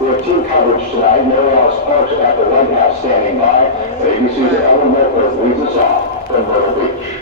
We have team coverage tonight. Mary Alice Parks at the White House standing by. ABC's Ellen Lopez leads us off from Myrtle Beach.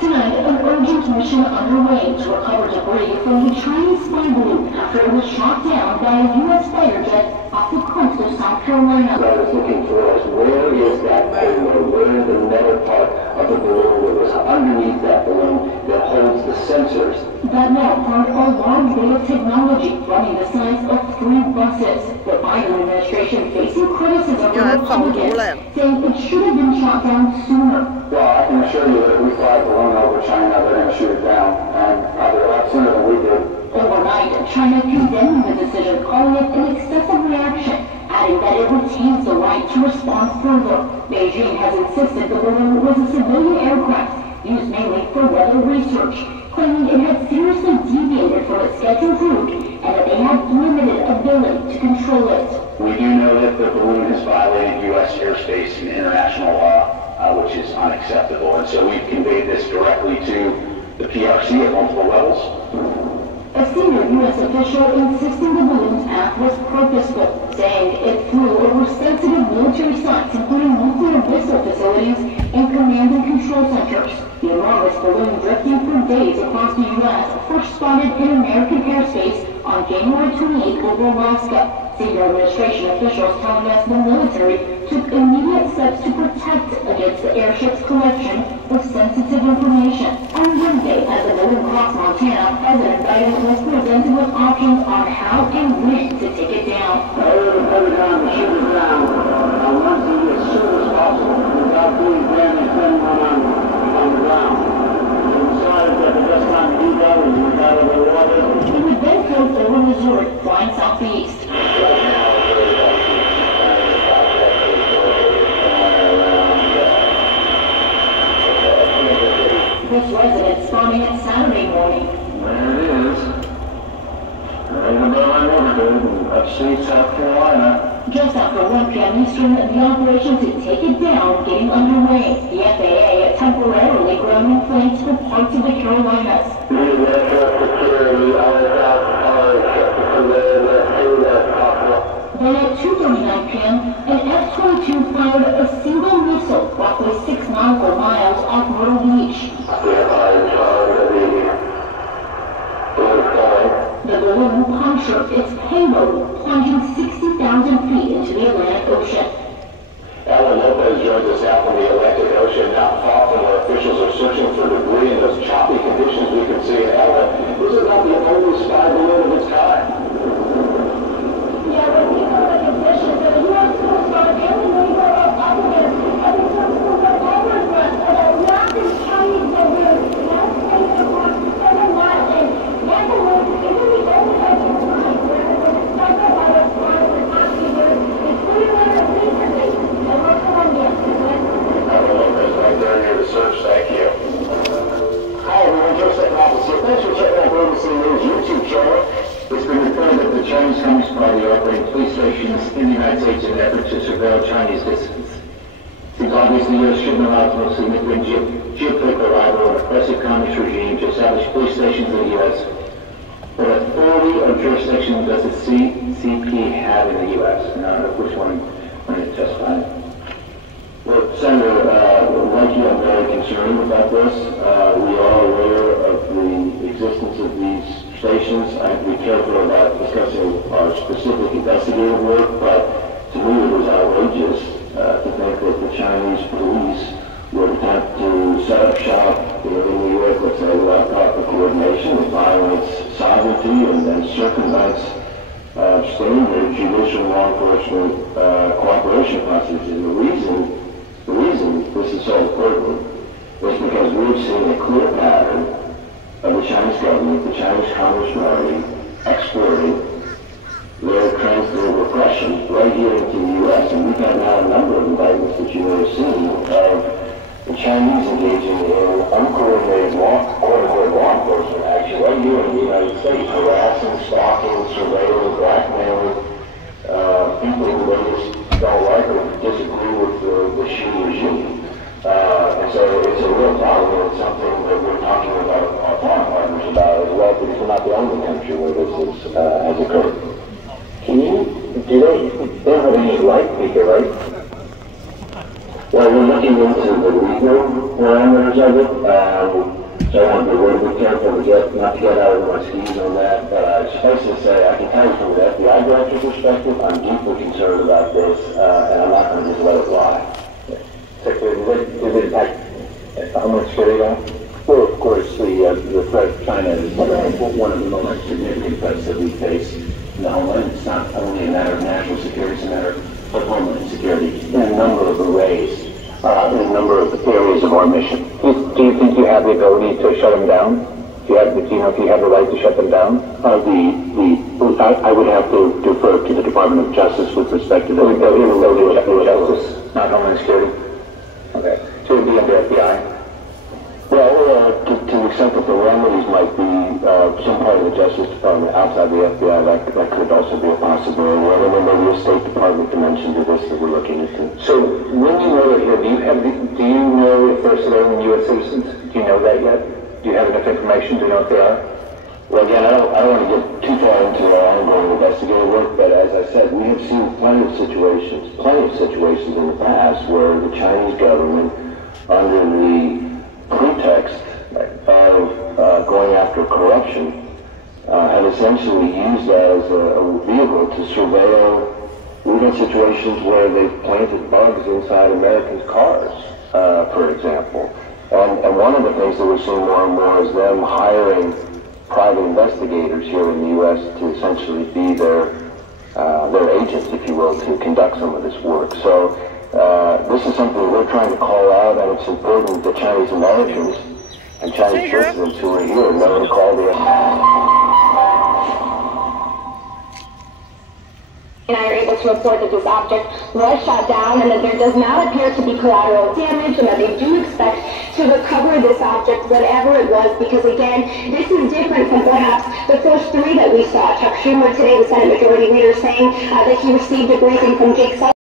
Tonight, an urgent mission underway to recover debris from the Chinese spy balloon after it was shot down by a U.S. fighter jet off the coast of South Carolina. I was looking for us. Where is that payload? Where is the metal part of the balloon that was underneath that balloon that holds the sensors? That now found a large bay of technology running the size of 3 buses. The Biden administration facing criticism from Republicans, saying it should have been shot down sooner. Well, I can assure you that if we fly a balloon over China, they're going to shoot it down, and probably a lot sooner than we did. Overnight, China condemned the decision, calling it an excessive reaction, adding that it retains the right to respond further. Beijing has insisted the balloon was a civilian aircraft used mainly for weather research, claiming it had seriously deviated from its scheduled route and that they had limited ability to control it. We do know that the balloon has violated U.S. airspace and international law, which is unacceptable, and so we've conveyed this directly to the PRC at multiple levels. A senior U.S. official insisting the balloon's path was purposeful, saying it flew over sensitive military sites, including nuclear missile facilities and command and control centers. The enormous balloon drifting for days across the U.S. first spotted in American airspace on January 28 over Alaska. Senior administration officials telling us the military took immediate steps to protect against the airship's collection of sensitive information. On Wednesday, as the balloon crossed Montana, President Biden was presented with options on how and when to take it down. Every time to shoot it down, once as soon as possible, without doing damage to anyone on the ground. We decided that the best time to do that was when we got over the water. It would then float over Missouri, flying southeast. This resident spotting it Saturday morning. There it is. Right above our neighborhood in upstate South Carolina. Just after 1 p.m. Eastern, the operation to take it down getting underway. The FAA temporarily grounding flights for parts of the Carolinas. Then at 2:39 p.m., an F-22 fired a single missile roughly 6 nautical miles off Myrtle Beach. The balloon punctured its payload, plunging 60,000 feet into the Atlantic Ocean. Ellen Lopez joins us now from the Atlantic Ocean, not far from where officials are searching for debris in those choppy conditions we can see. Ellen, this is not the only spy balloon of its kind. Yeah, when we know the conditions of the U.S. Coast Guard and the Navy are up against, and we took proof of overthrust of a massive Chinese balloon, now placed across 7 miles, and that balloon isn't the only of its kind. There have been several other flights in the past few years, including one recently over Colombia. Right there near the search, thank you. Hi everyone, Joseph Roberts here. Thanks for checking out ABC News YouTube channel. It's been reported that the Chinese Communist Party are operating police stations in the United States in an effort to surveil Chinese dissidents. Seems obvious the U.S. shouldn't allow its most significant geopolitical rival and oppressive communist regime to establish police stations in the U.S. What authority or jurisdiction does the CCP have in the U.S.? And I don't know which one I'm going to testify. Well, Senator, like you, I'm very concerned about this. We are aware of the existence of these stations. I have to be careful about discussing our specific investigative work, but to me it was outrageous to think that the Chinese police would attempt to set up shop in the U.S., let's say, without proper coordination. It violates sovereignty and circumvents standard judicial law enforcement cooperation processes. The reason this is so important is because we've seen a clear pattern of the Chinese government, the Chinese Communist Party, exporting their transfer of repression right here into the U.S. And we've had now a number of indictments that you may have seen of the Chinese engaging in uncoordinated quote-unquote law enforcement action right here in the United States, harassing, stalking, surveilling, blackmailing people who they just don't like or disagree with the Xi regime. And so it's a real problem, and it's something that we're talking about our foreign partners about as well, because we're not the only country where this has occurred. They don't have any light here, right? Well, we're looking into the legal parameters of it. So I want to be a little bit careful not to get out of my skis on that. But suffice to say, I can tell you from the FBI director's perspective, I'm deeply concerned about this, and I'm not going to just let it lie. Secretary, is it like Homeland Security law? Well, of course, the threat of China is one of the most significant threats that we face in the homeland. It's not only a matter of national security, it's a matter of homeland security in a number of ways. In a number of areas of our mission. Do you think you have the ability to shut them down? Do you know if you have the right to shut them down? I would have to defer to the Department of Justice with respect to the Justice, not Homeland Security. Okay. So it would be under FBI? Well, to the extent that the remedies might be some part of the Justice Department outside the FBI, that could also be a possibility. Or then maybe a State Department dimension to this that we're looking into. So when you know it here, do you know if they're civilian U.S. citizens? Do you know that yet? Do you have enough information to know if they are? Well, again, I don't want to get too far into our ongoing investigative work, but as I said, we have seen plenty of situations in the past where the Chinese government, under the pretext of going after corruption, have essentially used that as a vehicle to surveil even situations where they've planted bugs inside Americans' cars, for example. And one of the things that we're seeing more and more is them hiring private investigators here in the U.S. to essentially be their agents, if you will, to conduct some of this work. So this is something we're trying to call out, and it's important that Chinese Americans and Chinese citizens who are here know to call the And I are able to report that this object was shot down and that there does not appear to be collateral damage, and that they do expect to recover this object, whatever it was, because again, this is different from perhaps the first three that we saw. Chuck Schumer today, the Senate Majority Leader, saying that he received a briefing from Jake Sullivan.